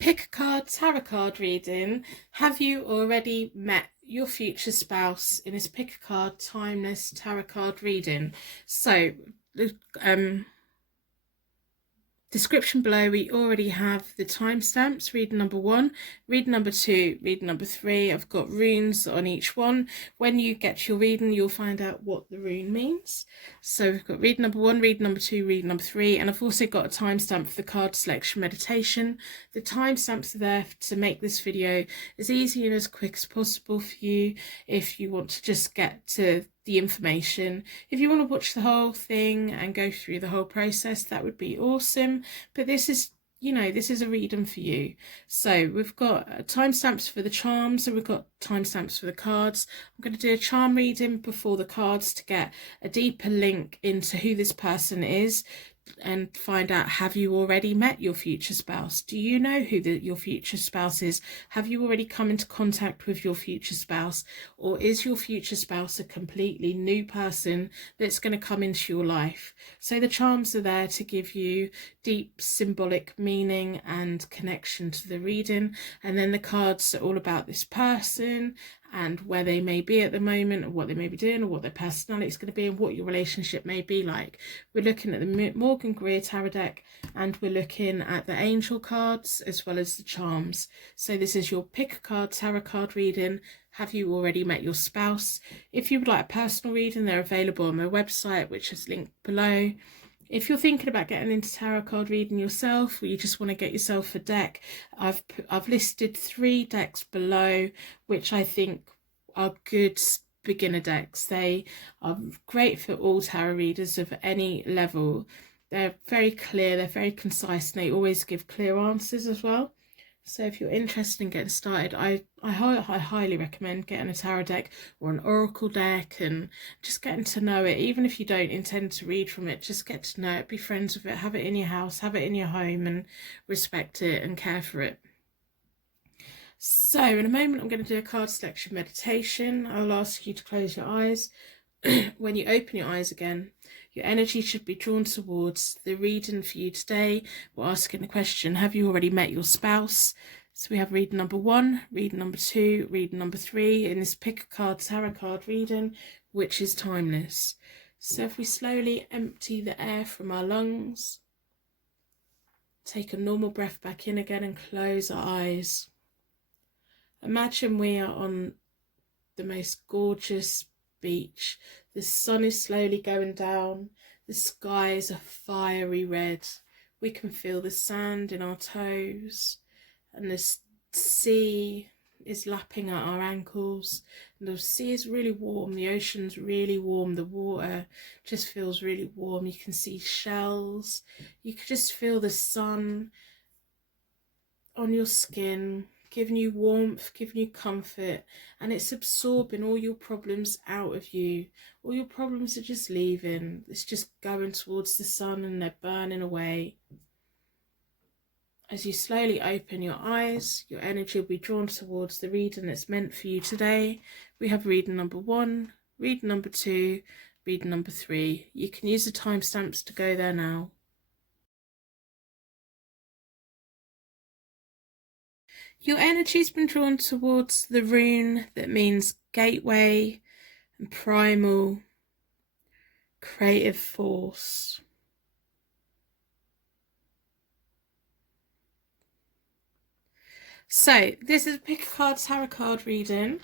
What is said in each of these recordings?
Pick a card, tarot card reading. Have you already met your future spouse in this pick a card, timeless tarot card reading? So, description below, we already have the timestamps, reading number 1, reading number 2, reading number 3. I've got runes on each one. When you get your reading, you'll find out what the rune means. So we've got reading number 1, reading number 2, reading number 3, and I've also got a timestamp for the card selection meditation. The timestamps are there to make this video as easy and as quick as possible for you if you want to just get to the information. If you want to watch the whole thing and go through the whole process, that would be awesome, but this is, you know, this is a reading for you. So we've got timestamps for the charms and we've got timestamps for the cards. I'm going to do a charm reading before the cards to get a deeper link into who this person is and find out, have you already met your future spouse? Do you know who your future spouse is? Have you already come into contact with your future spouse? Or is your future spouse a completely new person that's going to come into your life? So the charms are there to give you deep symbolic meaning and connection to the reading, and then the cards are all about this person and where they may be at the moment, or what they may be doing, or what their personality is going to be, and what your relationship may be like. We're looking at the Morgan Greer Tarot deck, and we're looking at the angel cards as well as the charms. So this is your pick a card tarot card reading. Have you already met your spouse? If you would like a personal reading, they're available on my website, which is linked below. If you're thinking about getting into tarot card reading yourself, or you just want to get yourself a deck, I've listed 3 decks below, which I think are good beginner decks. They are great for all tarot readers of any level. They're very clear, they're very concise, and they always give clear answers as well. So if you're interested in getting started, I highly recommend getting a tarot deck or an oracle deck and just getting to know it. Even if you don't intend to read from it, just get to know it, be friends with it, have it in your house, have it in your home, and respect it and care for it. So in a moment, I'm going to do a card selection meditation. I'll ask you to close your eyes. When you open your eyes again, your energy should be drawn towards the reading for you today. We're asking the question, have you already met your spouse? So we have reading number 1, reading number 2, reading number 3 in this pick a card tarot card reading, which is timeless. So if we slowly empty the air from our lungs, take a normal breath back in again and close our eyes. Imagine we are on the most gorgeous beach. The sun is slowly going down. The skies are fiery red. We can feel the sand in our toes, and the sea is lapping at our ankles. And the sea is really warm. The ocean's really warm. The water just feels really warm. You can see shells. You can just feel the sun on your skin, giving you warmth, giving you comfort, and it's absorbing all your problems out of you. All your problems are just leaving. It's just going towards the sun and they're burning away. As you slowly open your eyes, your energy will be drawn towards the reading that's meant for you today. We have reading number 1, reading number 2, reading number 3. You can use the timestamps to go there now. Your energy's been drawn towards the rune that means gateway and primal, creative force. So this is a pick a card tarot card reading.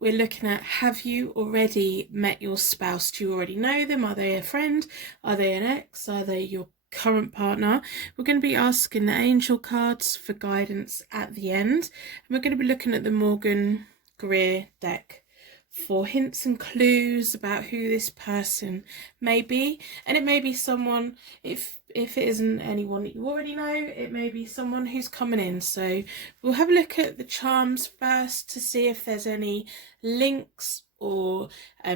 We're looking at, have you already met your spouse? Do you already know them? Are they a friend? Are they an ex? Are they your current partner? We're going to be asking the angel cards for guidance at the end, and we're going to be looking at the Morgan Greer deck for hints and clues about who this person may be. And it may be someone, if it isn't anyone that you already know, it may be someone who's coming in. So we'll have a look at the charms first to see if there's any links or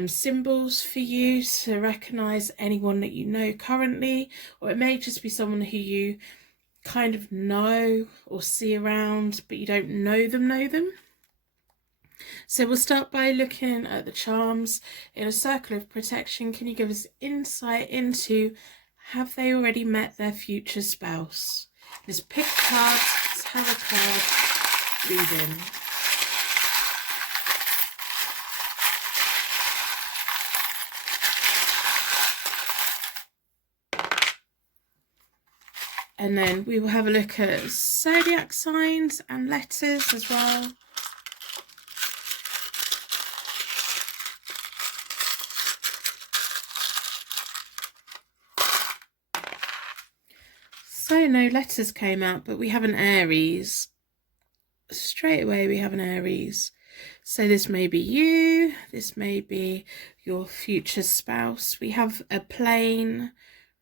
symbols for you to recognize anyone that you know currently, or it may just be someone who you kind of know or see around but you don't know them. So we'll start by looking at the charms. In a circle of protection, can you give us insight into, have they already met their future spouse? Let's pick a card tarot card reading. And then we will have a look at zodiac signs and letters as well. So no letters came out, but we have an Aries. Straight away we have an Aries. So this may be you, this may be your future spouse. We have a plain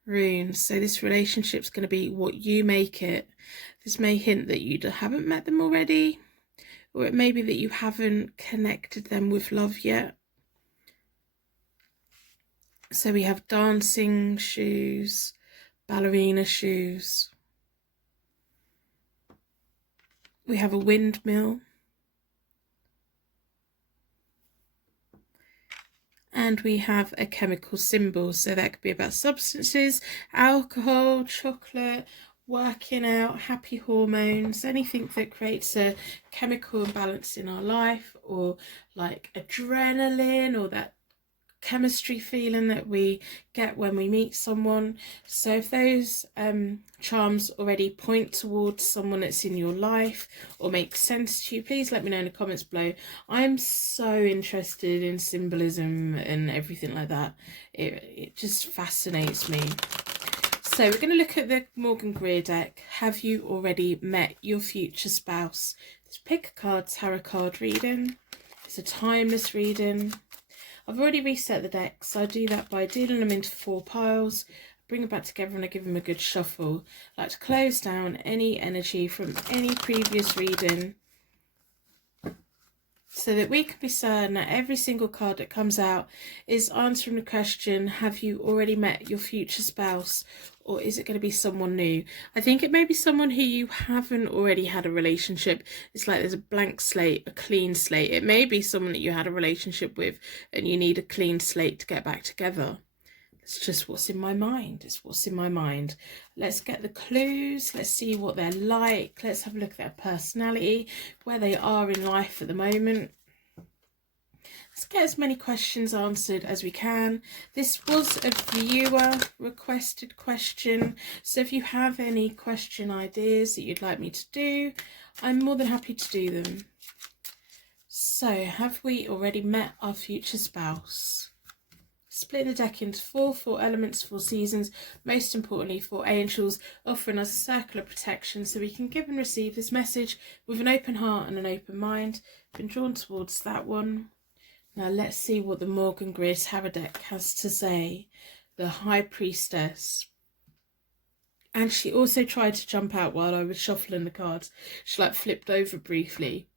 rune, so this relationship's going to be what you make it. This may hint that you haven't met them already, or it may be that you haven't connected them with love yet. So we have dancing shoes, ballerina shoes. We have a windmill. And we have a chemical symbol. So that could be about substances, alcohol, chocolate, working out, happy hormones, anything that creates a chemical imbalance in our life, or like adrenaline, or that chemistry feeling that we get when we meet someone. So if those charms already point towards someone that's in your life or make sense to you, please let me know in the comments below. I'm so interested in symbolism and everything like that. It just fascinates me. So we're going to look at the Morgan Greer deck. Have you already met your future spouse? Let's pick a card, tarot card reading. It's a timeless reading. I've already reset the decks, so I do that by dealing them into 4 piles, bring them back together and I give them a good shuffle. I like to close down any energy from any previous reading so that we can be certain that every single card that comes out is answering the question, have you already met your future spouse, or is it going to be someone new? I think it may be someone who you haven't already had a relationship. It's like there's a blank slate, a clean slate. It may be someone that you had a relationship with and you need a clean slate to get back together. It's just what's in my mind. It's what's in my mind. Let's get the clues. Let's see what they're like. Let's have a look at their personality, where they are in life at the moment. Let's get as many questions answered as we can. This was a viewer requested question, so if you have any question ideas that you'd like me to do, I'm more than happy to do them. So, have we already met our future spouse? Split the deck into 4 elements, 4 seasons, most importantly 4 angels, offering us a circle of protection so we can give and receive this message with an open heart and an open mind. Been drawn towards that one. Now let's see what the Morgan Greer Tarot deck has to say. The High Priestess. And she also tried to jump out while I was shuffling the cards. She like flipped over briefly.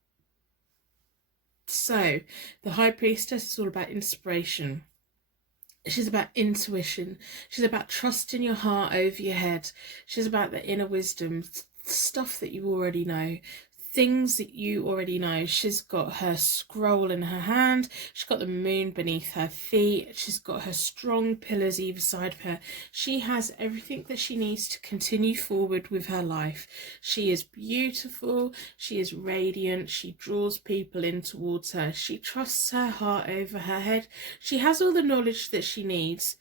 So, the High Priestess is all about inspiration. She's about intuition. She's about trusting your heart over your head. She's about the inner wisdom, stuff that you already know, things that you already know. She's got her scroll in her hand. She's got the moon beneath her feet. She's got her strong pillars either side of her. She has everything that she needs to continue forward with her life. She is beautiful. She is radiant. She draws people in towards her. She trusts her heart over her head. She has all the knowledge that she needs.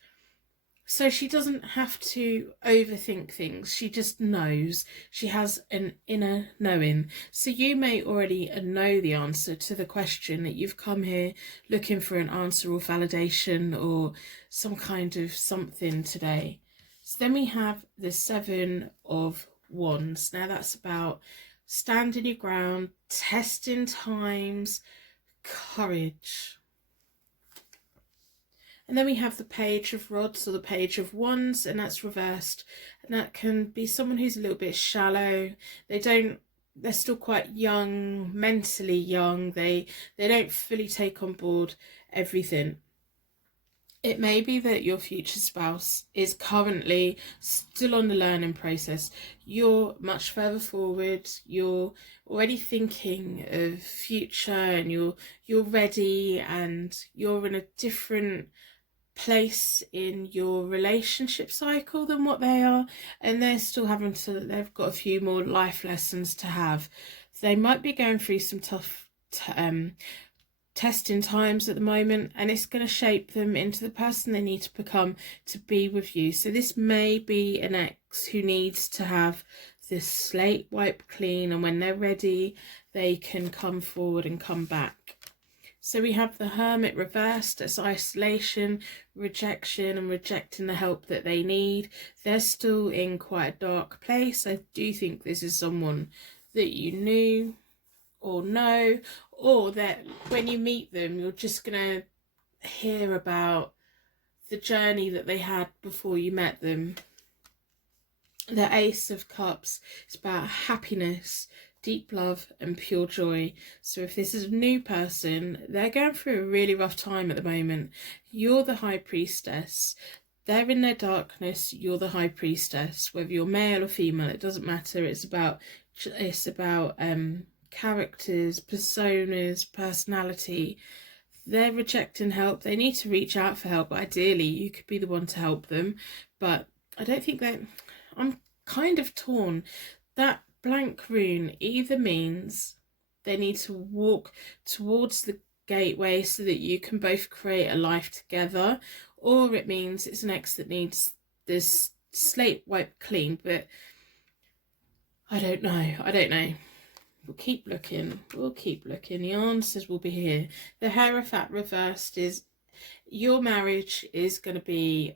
So she doesn't have to overthink things. She just knows. She has an inner knowing. So you may already know the answer to the question that you've come here looking for an answer or validation or some kind of something today. So then we have the 7 of Wands. Now that's about standing your ground, testing times, courage. And then we have the Page of Rods or the Page of Wands, and that's reversed. And that can be someone who's a little bit shallow. They're still quite young, mentally young. They don't fully take on board everything. It may be that your future spouse is currently still on the learning process. You're much further forward. You're already thinking of future, and you're ready, and you're in a different place in your relationship cycle than what they are, and they're still having to, they've got a few more life lessons to have. They might be going through some tough testing times at the moment, and it's going to shape them into the person they need to become to be with you. So this may be an ex who needs to have this slate wiped clean, and when they're ready they can come forward and come back. So we have the Hermit reversed as isolation, rejection, and rejecting the help that they need. They're still in quite a dark place. I do think this is someone that you knew or know, or that when you meet them, you're just going to hear about the journey that they had before you met them. The Ace of Cups is about happiness, deep love and pure joy. So if this is a new person, they're going through a really rough time at the moment. You're the High Priestess. They're in their darkness. You're the High Priestess. Whether you're male or female, it doesn't matter. It's about characters, personas, personality. They're rejecting help. They need to reach out for help. Ideally, you could be the one to help them, but I don't think that. I'm kind of torn. That blank rune either means they need to walk towards the gateway so that you can both create a life together, or it means it's an ex that needs this slate wiped clean. But I don't know. We'll keep looking. The answers will be here. The Hierophant reversed is your marriage is going to be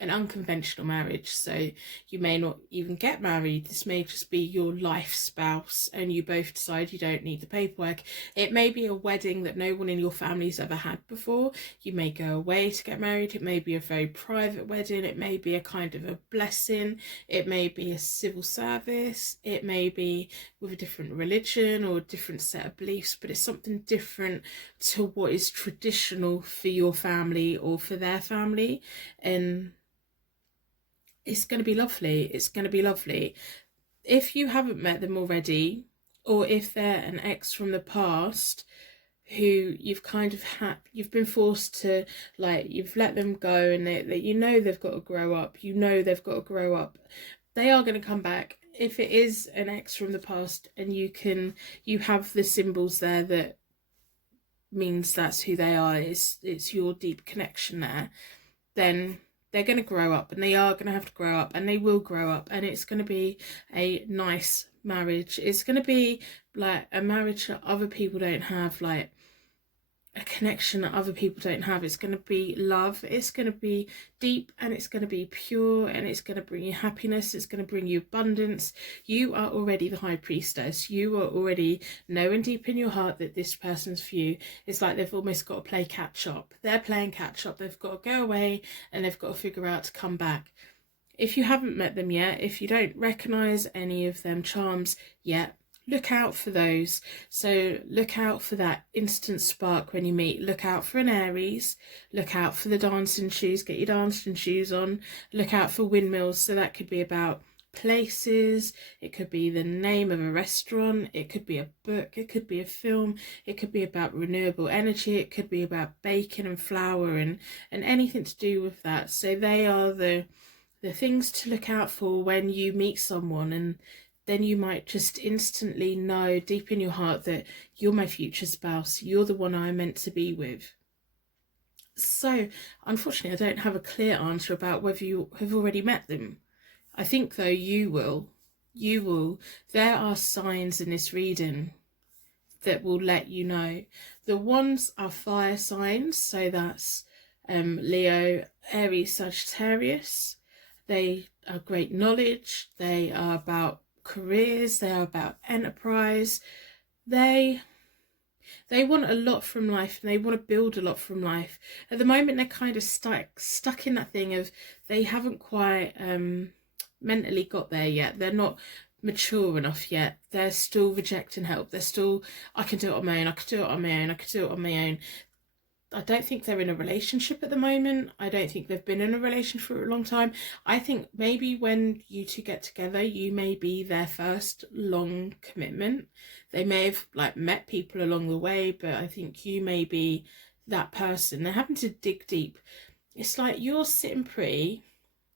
an unconventional marriage. So you may not even get married. This may just be your life spouse and you both decide you don't need the paperwork. It may be a wedding that no one in your family's ever had before. You may go away to get married. It may be a very private wedding. It may be a kind of a blessing. It may be a civil service. It may be with a different religion or a different set of beliefs, but it's something different to what is traditional for your family or for their family. And it's going to be lovely. It's going to be lovely. If you haven't met them already, or if they're an ex from the past who you've kind of you've been forced to, like, you've let them go, and that you know they've got to grow up. They are going to come back. If it is an ex from the past and you have the symbols there that means that's who they are, it's your deep connection there, then they're going to grow up, and they are going to have to grow up, and they will grow up, and it's going to be a nice marriage. It's going to be like a marriage that other people don't have, like a connection that other people don't have. It's going to be love. It's going to be deep, and it's going to be pure, and it's going to bring you happiness. It's going to bring you abundance. You are already the High Priestess. You are already knowing deep in your heart that this person's for you. It's like they've almost got to play catch up. They're playing catch up. They've got to go away, and they've got to figure out to come back. If you haven't met them yet, if you don't recognise any of them charms yet, look out for those. So look out for that instant spark when you meet. Look out for an Aries. Look out for the dancing shoes. Get your dancing shoes on. Look out for windmills. So that could be about places. It could be the name of a restaurant. It could be a book. It could be a film. It could be about renewable energy. It could be about bacon and flour and anything to do with that. So they are the things to look out for when you meet someone, and then you might just instantly know deep in your heart that you're my future spouse. You're the one I'm meant to be with. So, unfortunately, I don't have a clear answer about whether you have already met them. I think, though, you will. You will. There are signs in this reading that will let you know. The ones are fire signs, so that's Leo, Aries, Sagittarius. They are great knowledge. They are about careers, they are about enterprise. They want a lot from life, and they want to build a lot from life. At the moment, they're kind of stuck in that thing of they haven't quite mentally got there yet. They're not mature enough yet. They're still rejecting help. They're still, I can do it on my own, I can do it on my own, I can do it on my own. I don't think they're in a relationship at the moment. I don't think they've been in a relationship for a long time. I think maybe when you two get together, you may be their first long commitment. They may have met people along the way, but I think you may be that person. They're having to dig deep. It's like you're sitting pretty.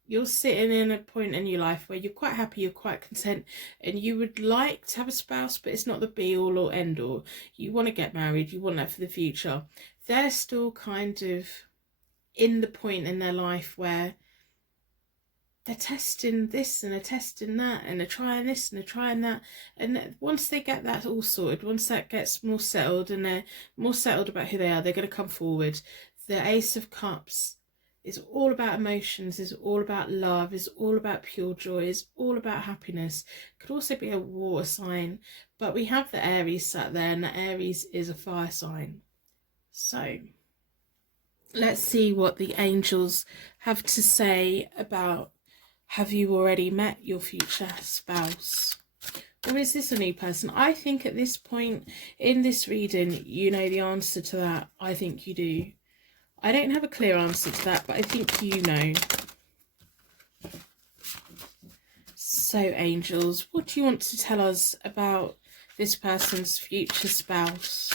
You're sitting in a point in your life where you're quite happy, you're quite content, and you would like to have a spouse, but it's not the be all or end all. You want to get married, you want that for the future. They're still kind of in the point in their life where they're testing this and they're testing that and they're trying this and they're trying that. And once they get that all sorted, once that gets more settled and they're more settled about who they are, they're going to come forward. The Ace of Cups is all about emotions, is all about love, is all about pure joy, is all about happiness. Could also be a water sign, but we have the Aries sat there, and the Aries is a fire sign. So let's see what the angels have to say about, have you already met your future spouse? Or is this a new person? I think at this point in this reading, you know the answer to that. I think you do. I don't have a clear answer to that, but I think you know. So, angels, what do you want to tell us about this person's future spouse?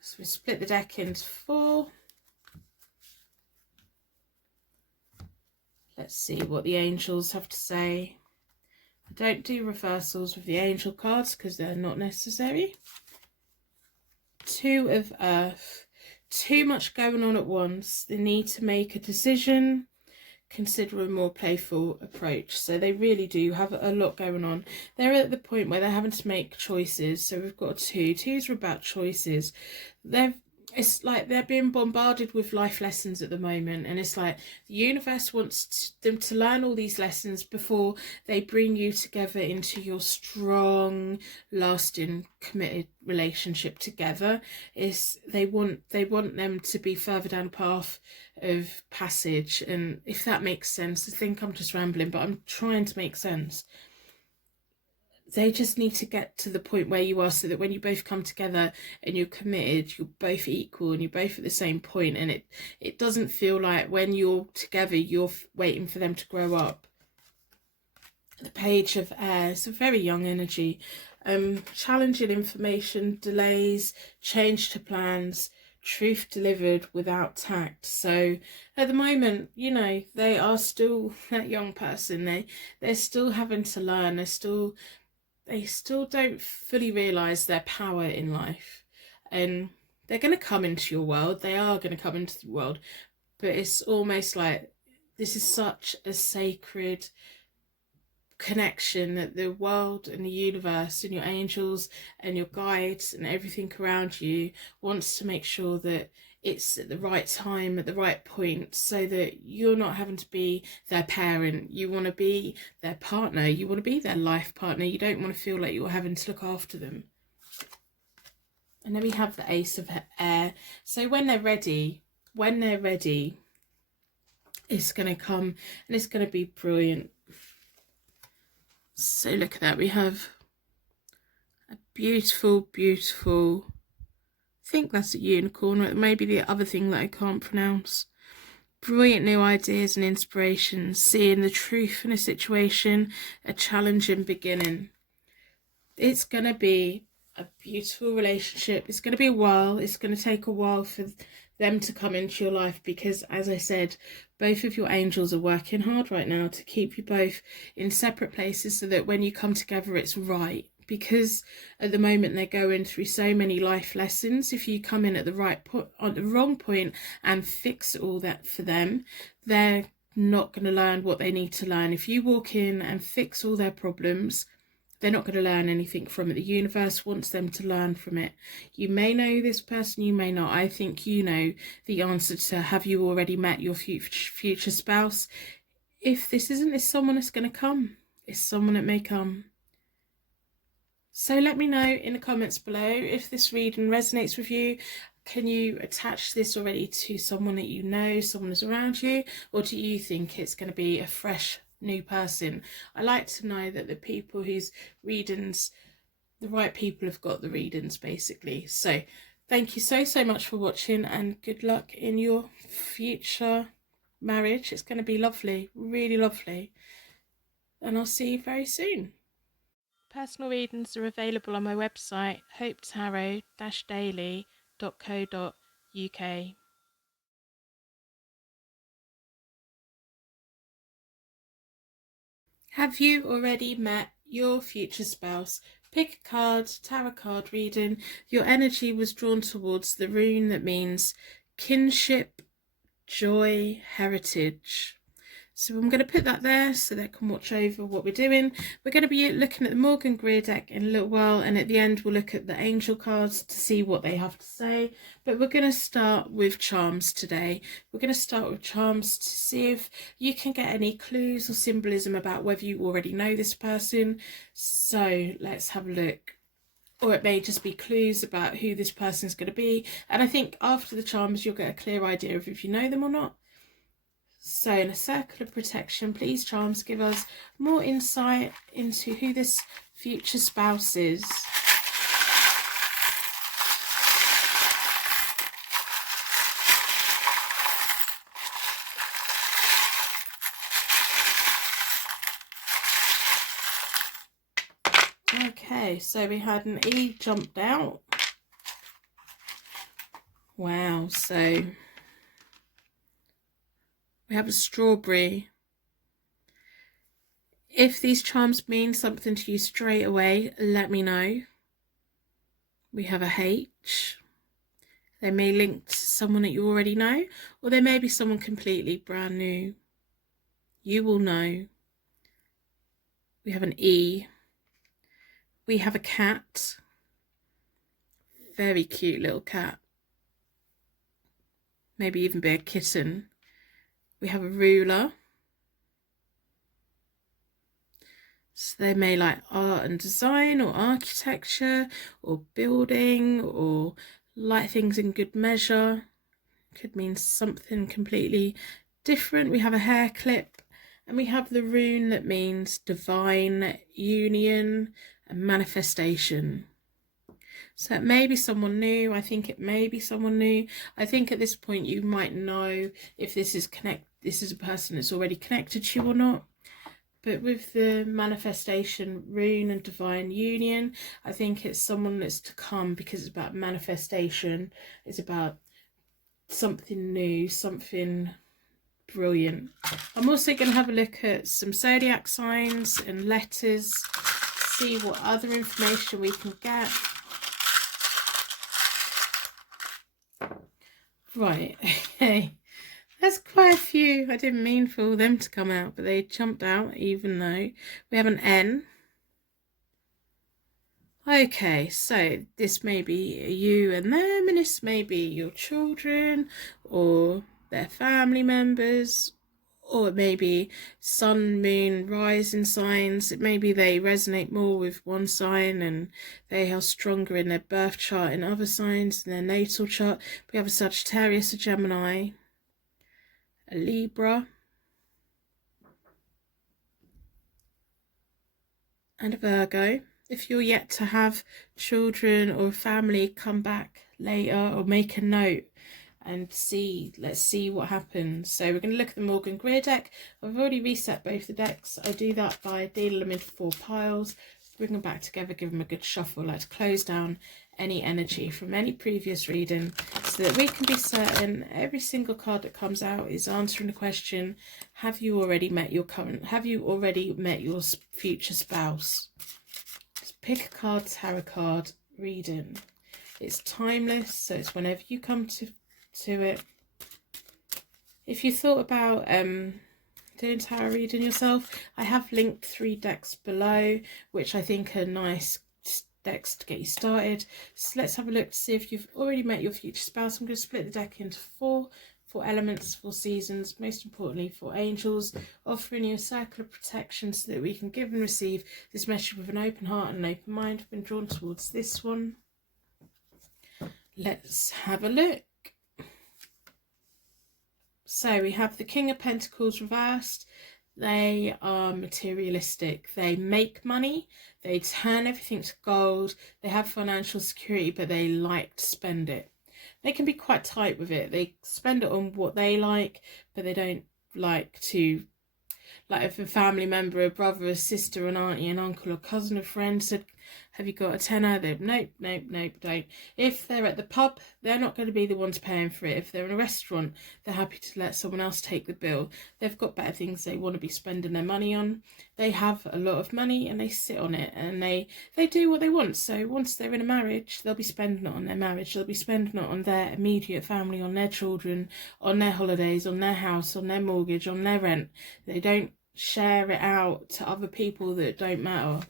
So we split the deck into 4. Let's see what the angels have to say. I don't do reversals with the angel cards because they're not necessary. 2 of Earth. Too much going on at once. They need to make a decision, consider a more playful approach. So they really do have a lot going on. They're at the point where they're having to make choices. So we've got 2. 2s are about choices. It's like they're being bombarded with life lessons at the moment, and it's like the universe wants them to learn all these lessons before they bring you together into your strong, lasting, committed relationship together. They want them to be further down the path of passage, and if that makes sense, I think I'm just rambling, but I'm trying to make sense. They just need to get to the point where you are, so that when you both come together and you're committed, you're both equal and you're both at the same point, and it doesn't feel like when you're together you're waiting for them to grow up. The Page of Air, it's a very young energy. Challenging information, delays, change to plans, truth delivered without tact. So at the moment, you know, they are still that young person. They're still having to learn. They still don't fully realise their power in life, and they're going to come into your world. They are going to come into the world, but it's almost like this is such a sacred connection that the world and the universe and your angels and your guides and everything around you wants to make sure that it's at the right time, at the right point, so that you're not having to be their parent. You want to be their partner. You want to be their life partner. You don't want to feel like you're having to look after them. And then we have the Ace of Air. So when they're ready, it's going to come and it's going to be brilliant. So look at that. We have a beautiful, beautiful, I think that's a unicorn, or maybe the other thing that I can't pronounce. Brilliant new ideas and inspirations, seeing the truth in a situation, a challenging beginning. It's going to be a beautiful relationship. It's going to be a while. It's going to take a while for them to come into your life, because, as I said, both of your angels are working hard right now to keep you both in separate places so that when you come together, it's right. Because at the moment they're going through so many life lessons. If you come in at the wrong point and fix all that for them, they're not going to learn what they need to learn. If you walk in and fix all their problems, they're not going to learn anything from it. The universe wants them to learn from it. You may know this person, you may not. I think you know the answer to, have you already met your future spouse? If this isn't, it's someone that's going to come. It's someone that may come. So let me know in the comments below if this reading resonates with you. Can you attach this already to someone that you know, someone that's around you, or do you think it's going to be a fresh new person? I like to know that the people whose readings, the right people have got the readings, basically. So thank you so much for watching, and good luck in your future marriage. It's going to be lovely, really lovely, and I'll see you very soon. Personal readings are available on my website, hopetarot-daily.co.uk. Have you already met your future spouse? Pick a card, tarot card reading. Your energy was drawn towards the rune that means kinship, joy, heritage. So I'm going to put that there so they can watch over what we're doing. We're going to be looking at the Morgan Greer deck in a little while, and at the end we'll look at the angel cards to see what they have to say. But we're going to start with charms today. We're going to start with charms to see if you can get any clues or symbolism about whether you already know this person. So let's have a look. Or it may just be clues about who this person is going to be. And I think after the charms you'll get a clear idea of if you know them or not. So in a circle of protection, please charms give us more insight into who this future spouse is. Okay, so we had an E jumped out. Wow, so we have a strawberry. If these charms mean something to you straight away, let me know. We have a H. They may link to someone that you already know, or they may be someone completely brand new. You will know. We have an E. We have a cat. Very cute little cat. Maybe even be a kitten. We have a ruler. So they may like art and design or architecture or building or like things in good measure. Could mean something completely different. We have a hair clip, and we have the rune that means divine union and manifestation. So it may be someone new. I think it may be someone new. I think at this point you might know if this is a person that's already connected to you or not. But with the manifestation rune and divine union, I think it's someone that's to come, because it's about manifestation. It's about something new, something brilliant. I'm also going to have a look at some zodiac signs and letters, see what other information we can get. Right, okay. There's quite a few. I didn't mean for all them to come out, but they jumped out even though we have an N. Okay, so this may be you and them, and this may be your children or their family members, or it may be sun, moon, rising signs. It may be they resonate more with one sign and they are stronger in their birth chart in other signs, in their natal chart. We have a Sagittarius, a Gemini, a Libra, and a Virgo. If you're yet to have children or family, come back later or make a note and let's see what happens. So we're going to look at the Morgan Greer deck. I've already reset both the decks. I do that by dealing them into 4 piles, bring them back together, give them a good shuffle. I like to close down any energy from any previous reading so that we can be certain every single card that comes out is answering the question, have you already met your future spouse? Just pick a card, tarot card reading. It's timeless, so it's whenever you come to it. If you thought about doing tarot reading yourself, I have linked 3 decks below, which I think are nice decks to get you started. So let's have a look to see if you've already met your future spouse. I'm going to split the deck into 4 elements, 4 seasons, most importantly 4 angels, offering you a circle of protection so that we can give and receive this message with an open heart and an open mind. I've been drawn towards this one. Let's have a look. So we have the King of Pentacles reversed. They are materialistic. They make money. They turn everything to gold. They have financial security, but they like to spend it. They can be quite tight with it. They spend it on what they like, but they don't like to like if a family member, a brother, a sister, an auntie, an uncle, or cousin, or friend said, have you got a tenner? They're nope, nope, nope, don't. If they're at the pub, they're not going to be the ones paying for it. If they're in a restaurant, they're happy to let someone else take the bill. They've got better things they want to be spending their money on. They have a lot of money and they sit on it, and they do what they want. So once they're in a marriage, they'll be spending it on their marriage. They'll be spending it on their immediate family, on their children, on their holidays, on their house, on their mortgage, on their rent. They don't share it out to other people that don't matter.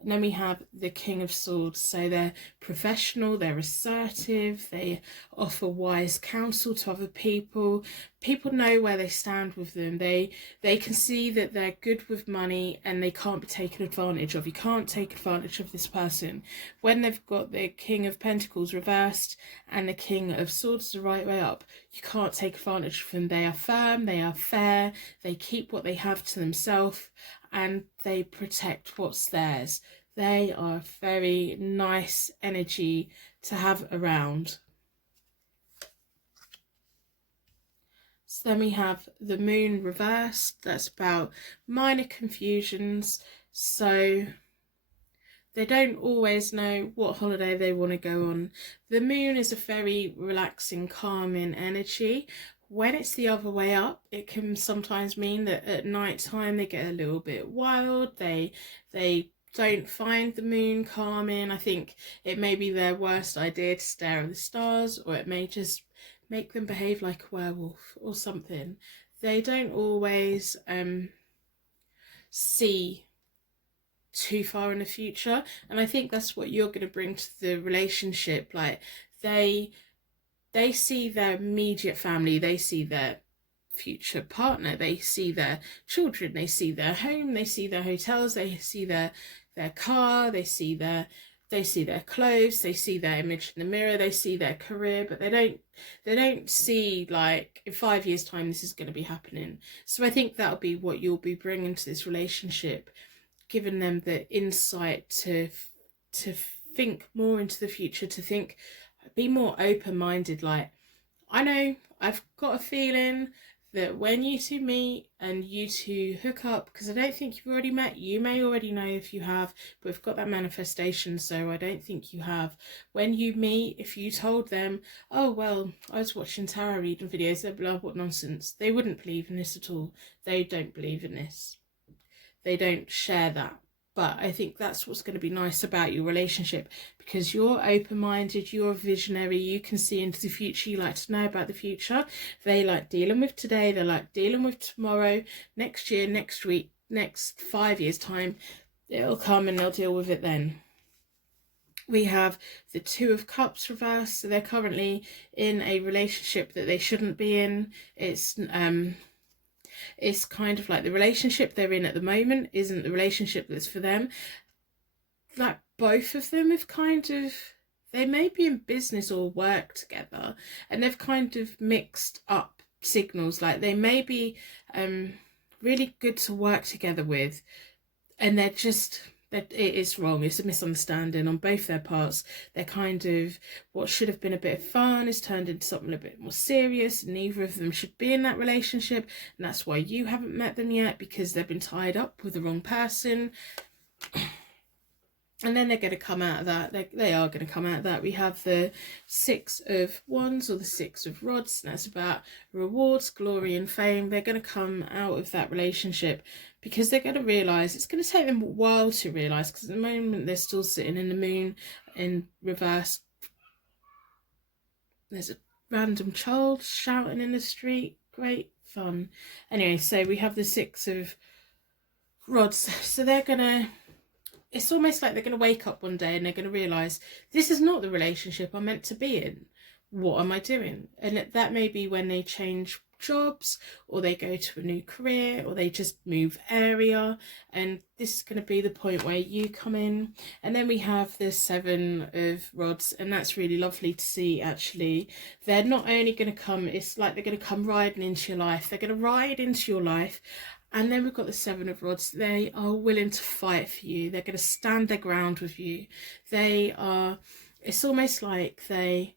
And then we have the King of Swords. So they're professional, they're assertive, they offer wise counsel to other people. People know where they stand with them. They can see that they're good with money and they can't be taken advantage of. You can't take advantage of this person. When they've got the King of Pentacles reversed and the King of Swords the right way up, you can't take advantage of them. They are firm, they are fair, they keep what they have to themselves, and they protect what's theirs. They are a very nice energy to have around. So then we have the Moon reversed. That's about minor confusions. So they don't always know what holiday they want to go on. The Moon is a very relaxing, calming energy. When it's the other way up, it can sometimes mean that at night time they get a little bit wild. They don't find the moon calming. I think it may be their worst idea to stare at the stars, or it may just make them behave like a werewolf or something. They don't always see too far in the future, and I think that's what you're going to bring to the relationship. Like they see their immediate family, they see their future partner, they see their children, they see their home, they see their hotels, they see their car, they see their clothes, they see their image in the mirror, they see their career, but they don't see like in 5 years time this is going to be happening. So I think that'll be what you'll be bringing to this relationship, giving them the insight to think more into the future, to think, be more open-minded. Like, I know, I've got a feeling that when you two meet and you two hook up, because I don't think you've already met, you may already know if you have, but we've got that manifestation, so I don't think you have. When you meet, if you told them, oh well, I was watching tarot reading videos, they'd be like, what nonsense, they wouldn't believe in this at all. They don't believe in this, they don't share that. But I think that's what's going to be nice about your relationship, because you're open-minded, you're visionary, you can see into the future, you like to know about the future. They like dealing with today, they like dealing with tomorrow, next year, next week, next 5 years time. It'll come and they'll deal with it then. We have the Two of Cups reversed, so they're currently in a relationship that they shouldn't be in. It's kind of like the relationship they're in at the moment isn't the relationship that's for them. Like both of them have kind of, they may be in business or work together, and they've kind of mixed up signals. Like they may be really good to work together with, and they're just, that it is wrong. It's a misunderstanding on both their parts. They're kind of, what should have been a bit of fun has turned into something a bit more serious. Neither of them should be in that relationship, and that's why you haven't met them yet, because they've been tied up with the wrong person. And then they're going to come out of that. They are going to come out of that. We have the Six of Wands, or the Six of Rods, and that's about rewards, glory and fame. They're going to come out of that relationship because they're going to realise, it's going to take them a while to realise, because at the moment they're still sitting in the moon in reverse. There's a random child shouting in the street. Great fun. Anyway, so we have the Six of Rods. So they're going to, it's almost like they're going to wake up one day and they're going to realise, this is not the relationship I'm meant to be in. What am I doing? And that may be when they change jobs, or they go to a new career, or they just move area, and this is going to be the point where you come in. And then we have the Seven of Rods, and that's really lovely to see. Actually, they're not only going to come, it's like they're going to come riding into your life. They're going to ride into your life. And then we've got the Seven of Rods. They are willing to fight for you. They're going to stand their ground with you. They are, it's almost like they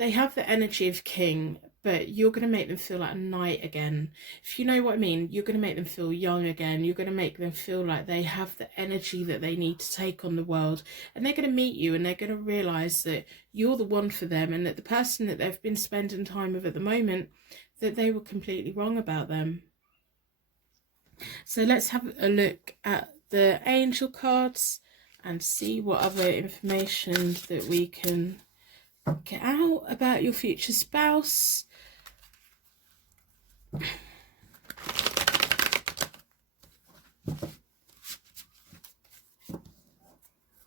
have the energy of king, but you're going to make them feel like a knight again. If you know what I mean, you're going to make them feel young again. You're going to make them feel like they have the energy that they need to take on the world. And they're going to meet you and they're going to realise that you're the one for them, and that the person that they've been spending time with at the moment, that they were completely wrong about them. So let's have a look at the angel cards and see what other information that we can get out about your future spouse. I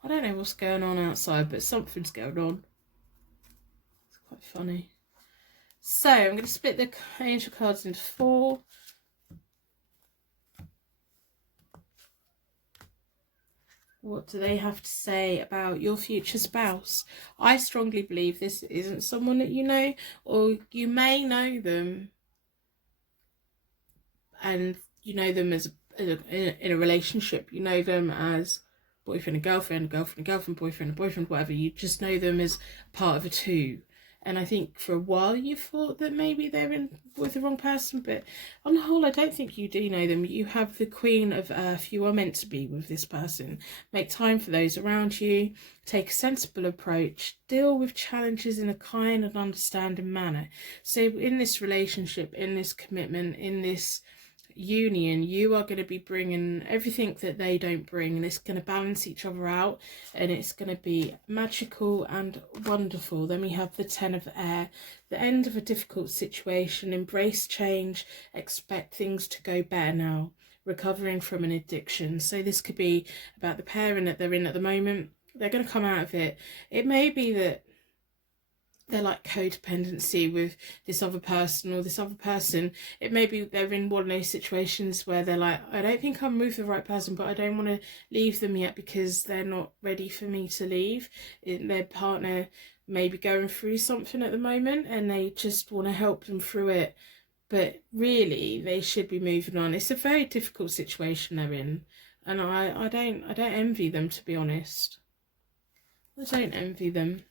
don't know what's going on outside, but something's going on. It's quite funny. So I'm going to split the angel cards into 4. What do they have to say about your future spouse? I strongly believe this isn't someone that you know, or you may know them and you know them as in a relationship. You know them as boyfriend and girlfriend, girlfriend and girlfriend, boyfriend and boyfriend, whatever. You just know them as part of a two. And I think for a while you thought that maybe they're in with the wrong person, but on the whole, I don't think you do know them. You have the Queen of Earth. You are meant to be with this person. Make time for those around you. Take a sensible approach. Deal with challenges in a kind and understanding manner. So in this relationship, in this commitment, in this union, you are going to be bringing everything that they don't bring, and it's going to balance each other out, and it's going to be magical and wonderful. Then we have the 10 of air, the end of a difficult situation. Embrace change, expect things to go better now, recovering from an addiction. So this could be about the pairing that they're in at the moment. They're going to come out of it. It may be that they're like codependency with this other person, or this other person, it may be they're in one of those situations where they're like, I don't think I'm with the right person, but I don't want to leave them yet because they're not ready for me to leave. Their partner may be going through something at the moment and they just want to help them through it, but really they should be moving on. It's a very difficult situation they're in, and I don't envy them, to be honest. I don't envy them.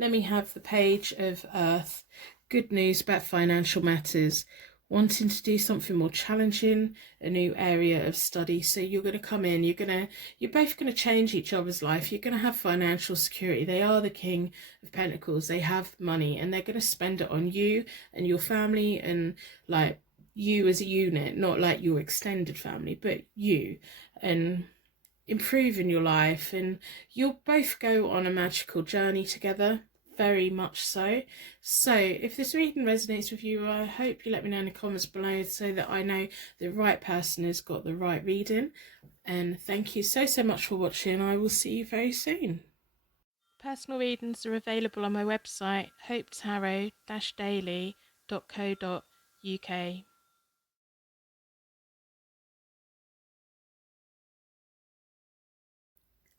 Then we have the Page of Earth. Good news about financial matters. Wanting to do something more challenging, a new area of study. So you're going to come in, you're both going to change each other's life. You're going to have financial security. They are the King of Pentacles. They have money, and they're going to spend it on you and your family, and like you as a unit, not like your extended family, but you, and improving your life. And you'll both go on a magical journey together, very much so. So if this reading resonates with you, I hope you let me know in the comments below so that I know the right person has got the right reading. And thank you so much for watching. I will see you very soon. Personal readings are available on my website, hopetarot-daily.co.uk.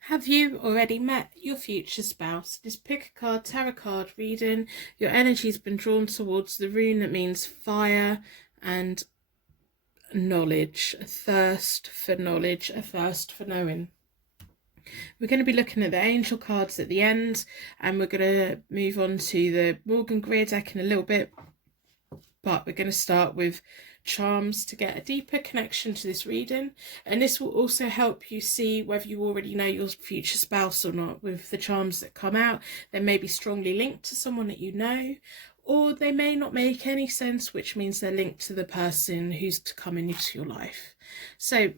Have you already met your future spouse? This pick a card, tarot card reading. Your energy's been drawn towards the rune that means fire and knowledge. A thirst for knowledge, a thirst for knowing. We're going to be looking at the angel cards at the end, and we're going to move on to the Morgan Greer deck in a little bit. But we're going to start with charms to get a deeper connection to this reading, and this will also help you see whether you already know your future spouse or not. With the charms that come out, they may be strongly linked to someone that you know, or they may not make any sense, which means they're linked to the person who's to come into your life. So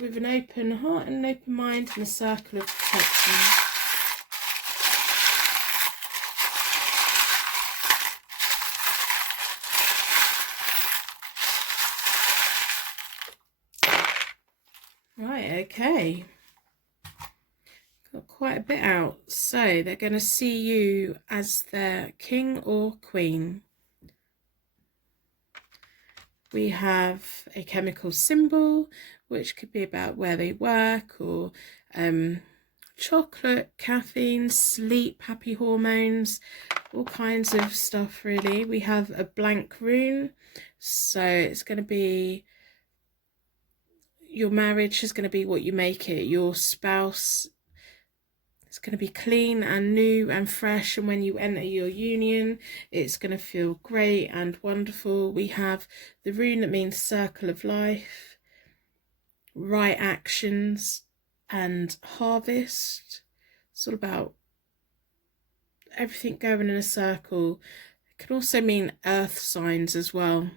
with an open heart and an open mind and a circle of protection, right, okay, got quite a bit out. So they're going to see you as their king or queen. We have a chemical symbol, which could be about where they work, or chocolate, caffeine, sleep, happy hormones, all kinds of stuff really. We have a blank rune, so it's going to be your marriage is going to be what you make it. Your spouse It's going to be clean and new and fresh, and when you enter your union, it's going to feel great and wonderful. We have the rune that means circle of life, right actions, and harvest. It's all about everything going in a circle. It can also mean earth signs as well.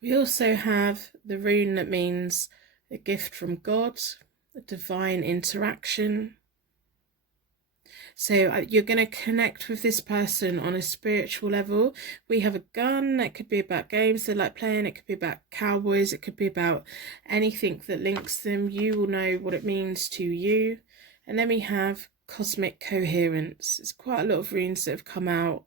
We also have the rune that means a gift from God, a divine interaction. So you're going to connect with this person on a spiritual level. We have a gun. That could be about games they like playing. It could be about cowboys. It could be about anything that links them. You will know what it means to you. And then we have cosmic coherence. There's quite a lot of runes that have come out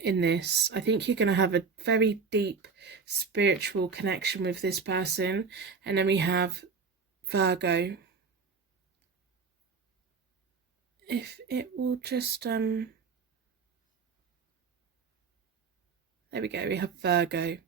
in this. I think you're going to have a very deep spiritual connection with this person. And then we have Virgo. If it will just there we go, we have Virgo.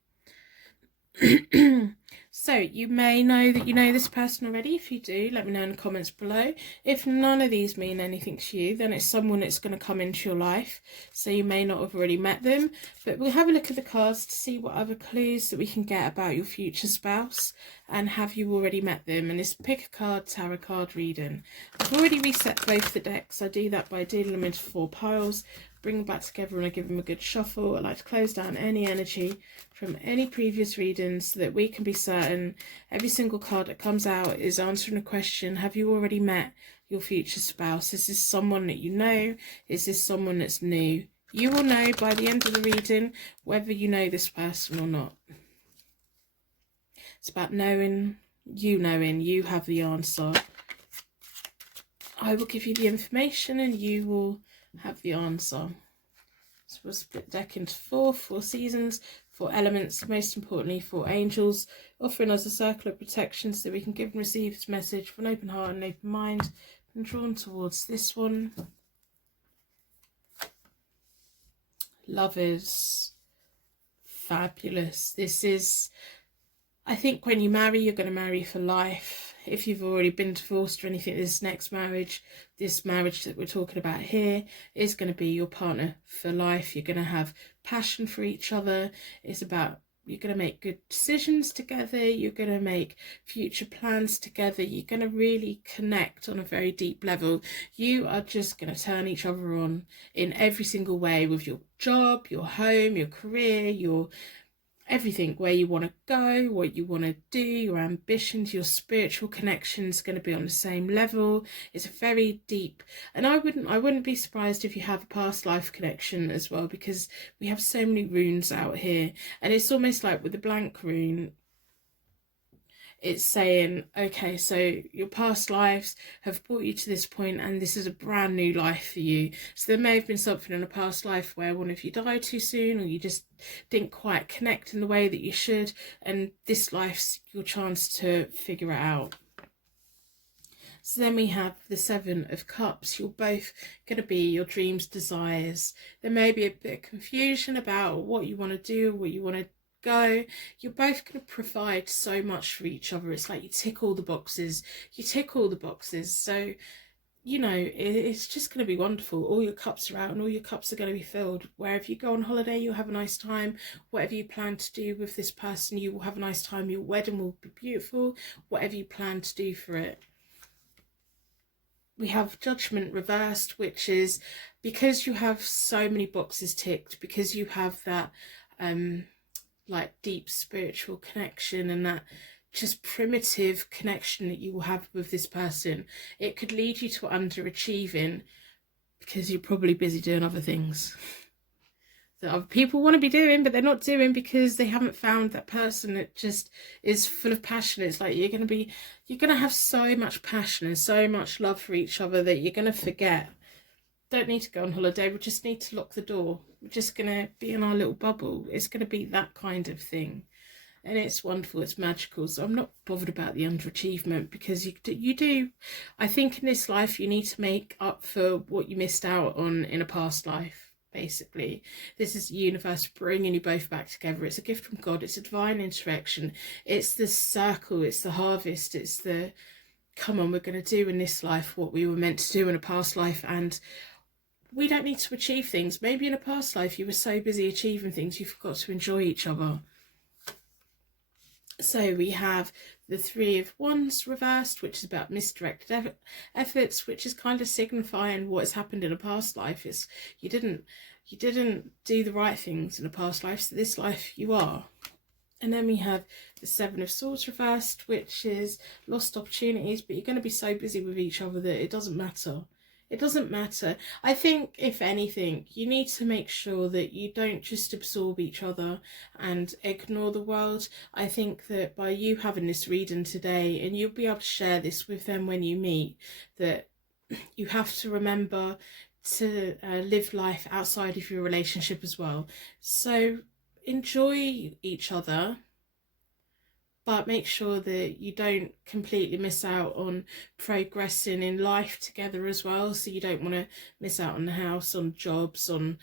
So you may know that you know this person already. If you do, let me know in the comments below. If none of these mean anything to you, then it's someone that's going to come into your life, so you may not have already met them. But we'll have a look at the cards to see what other clues that we can get about your future spouse, and have you already met them. And it's pick a card, tarot card reading. I've already reset both the decks. I do that by dealing them into 4 piles, bring them back together, and I give them a good shuffle. I like to close down any energy from any previous readings so that we can be certain every single card that comes out is answering a question. Have you already met your future spouse? Is this someone that you know? Is this someone that's new? You will know by the end of the reading whether you know this person or not. It's about knowing, you have the answer. I will give you the information and you will have the answer. So we'll split the deck into 4 seasons, 4 elements, most importantly 4 angels, offering us a circle of protection so that we can give and receive this message from an open heart and open mind. I'm drawn towards this one. Lovers. Fabulous. This is, I think when you marry, you're going to marry for life. If you've already been divorced or anything, this marriage that we're talking about here is going to be your partner for life. You're going to have passion for each other. It's about, you're going to make good decisions together. You're going to make future plans together. You're going to really connect on a very deep level. You are just going to turn each other on in every single way, with your job, your home, your career, your everything, where you want to go, what you want to do, your ambitions, your spiritual connection is going to be on the same level. It's a very deep, and I wouldn't be surprised if you have a past life connection as well, because we have so many runes out here, and it's almost like with the blank rune, it's saying, okay, so your past lives have brought you to this point and this is a brand new life for you. So there may have been something in a past life where one of you died too soon, or you just didn't quite connect in the way that you should, and this life's your chance to figure it out. So then we have the 7 of Cups. You're both going to be your dreams, desires. There may be a bit of confusion about what you want to do, what you want to go. You're both going to provide so much for each other. It's like you tick all the boxes. So, you know, it's just going to be wonderful. All your cups are out and all your cups are going to be filled. Wherever you go on holiday, you'll have a nice time. Whatever you plan to do with this person, you will have a nice time. Your wedding will be beautiful. Whatever you plan to do for it. We have Judgment reversed, which is because you have so many boxes ticked, because you have that like deep spiritual connection and that just primitive connection that you will have with this person, it could lead you to underachieving because you're probably busy doing other things that other people want to be doing, but they're not doing because they haven't found that person that just is full of passion. It's like you're going to have so much passion and so much love for each other that you're going to forget. Don't need to go on holiday, we just need to lock the door. We're just going to be in our little bubble. It's going to be that kind of thing. And it's wonderful, it's magical. So I'm not bothered about the underachievement, because you do. I think in this life you need to make up for what you missed out on in a past life, basically. This is the universe bringing you both back together. It's a gift from God. It's a divine interaction. It's the circle. It's the harvest. It's the come on, we're going to do in this life what we were meant to do in a past life, and we don't need to achieve things. Maybe in a past life you were so busy achieving things you forgot to enjoy each other. So we have the Three of Wands reversed, which is about misdirected efforts, which is kind of signifying what has happened in a past life. Is you didn't do the right things in a past life, so this life you are. And then we have the Seven of Swords reversed, which is lost opportunities, but you're going to be so busy with each other that it doesn't matter. It doesn't matter. I think, if anything, you need to make sure that you don't just absorb each other and ignore the world. I think that by you having this reading today, and you'll be able to share this with them when you meet, that you have to remember to live life outside of your relationship as well. So enjoy each other, but make sure that you don't completely miss out on progressing in life together as well. So you don't want to miss out on the house, on jobs, on,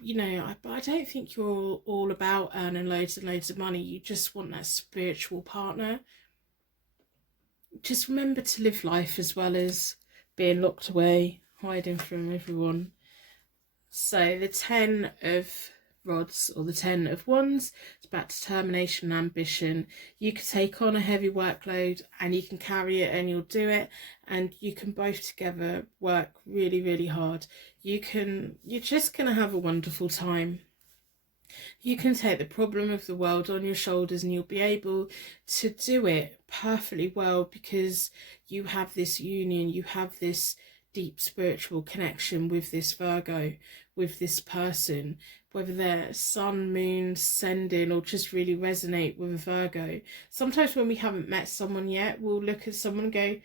you know, I don't think you're all about earning loads and loads of money. You just want that spiritual partner. Just remember to live life as well as being locked away, hiding from everyone. So the 10 of Rods, or the 10 of Wands, it's about determination and ambition. You can take on a heavy workload and you can carry it and you'll do it, and you can both together work really, really hard. You're just going to have a wonderful time. You can take the problem of the world on your shoulders and you'll be able to do it perfectly well, because you have this union, you have this deep spiritual connection with this Virgo, with this person, whether they're sun, moon, sending, or just really resonate with a Virgo. Sometimes when we haven't met someone yet, we'll look at someone and go,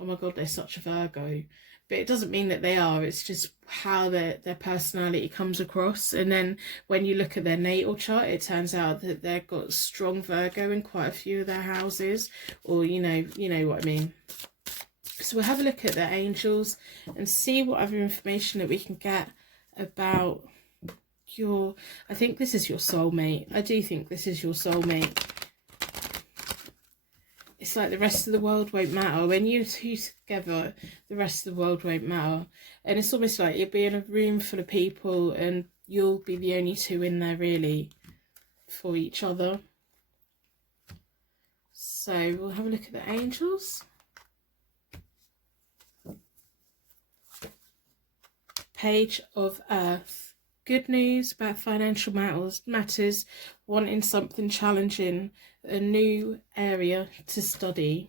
oh my God, they're such a Virgo. But it doesn't mean that they are, it's just how their personality comes across. And then when you look at their natal chart, it turns out that they've got strong Virgo in quite a few of their houses, or you know what I mean. So we'll have a look at the angels and see what other information that we can get about your, I think this is your soulmate. I do think this is your soulmate. It's like the rest of the world won't matter. When you two together, the rest of the world won't matter. And it's almost like you'll be in a room full of people and you'll be the only two in there really for each other. So we'll have a look at the angels. Page of Earth. Good news about financial matters, wanting something challenging, a new area to study.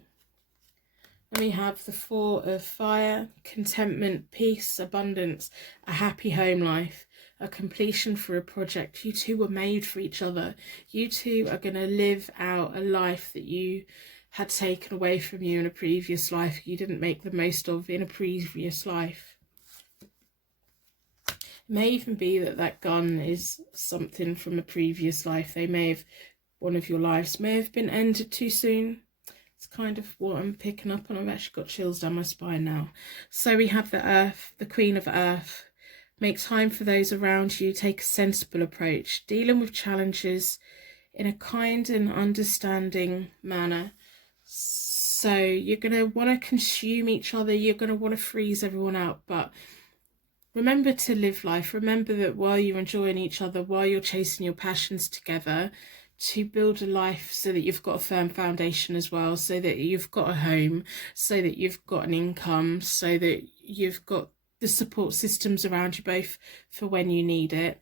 And we have the Four of Fire, contentment, peace, abundance, a happy home life, a completion for a project. You two were made for each other. You two are going to live out a life that you had taken away from you in a previous life, you didn't make the most of in a previous life. It may even be that that gun is something from a previous life. One of your lives may have been ended too soon. It's kind of what I'm picking up on. I've actually got chills down my spine now. So we have the Earth, the Queen of Earth. Make time for those around you. Take a sensible approach. Dealing with challenges in a kind and understanding manner. So you're going to want to consume each other. You're going to want to freeze everyone out. But remember to live life. Remember that while you're enjoying each other, while you're chasing your passions together, to build a life so that you've got a firm foundation as well, so that you've got a home, so that you've got an income, so that you've got the support systems around you both for when you need it.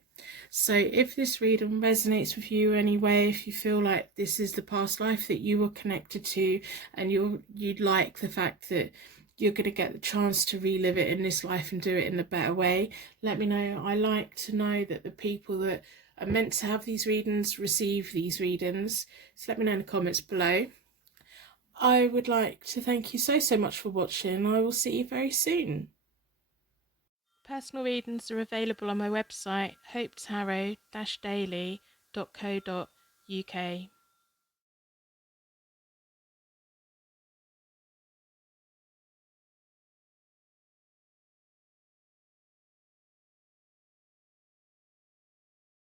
So if this reading resonates with you anyway, if you feel like this is the past life that you were connected to, and you'd like the fact that you're going to get the chance to relive it in this life and do it in a better way, let me know. I like to know that the people that are meant to have these readings receive these readings. So let me know in the comments below. I would like to thank you so much for watching. I will see you very soon. Personal readings are available on my website, hopetarot-daily.co.uk.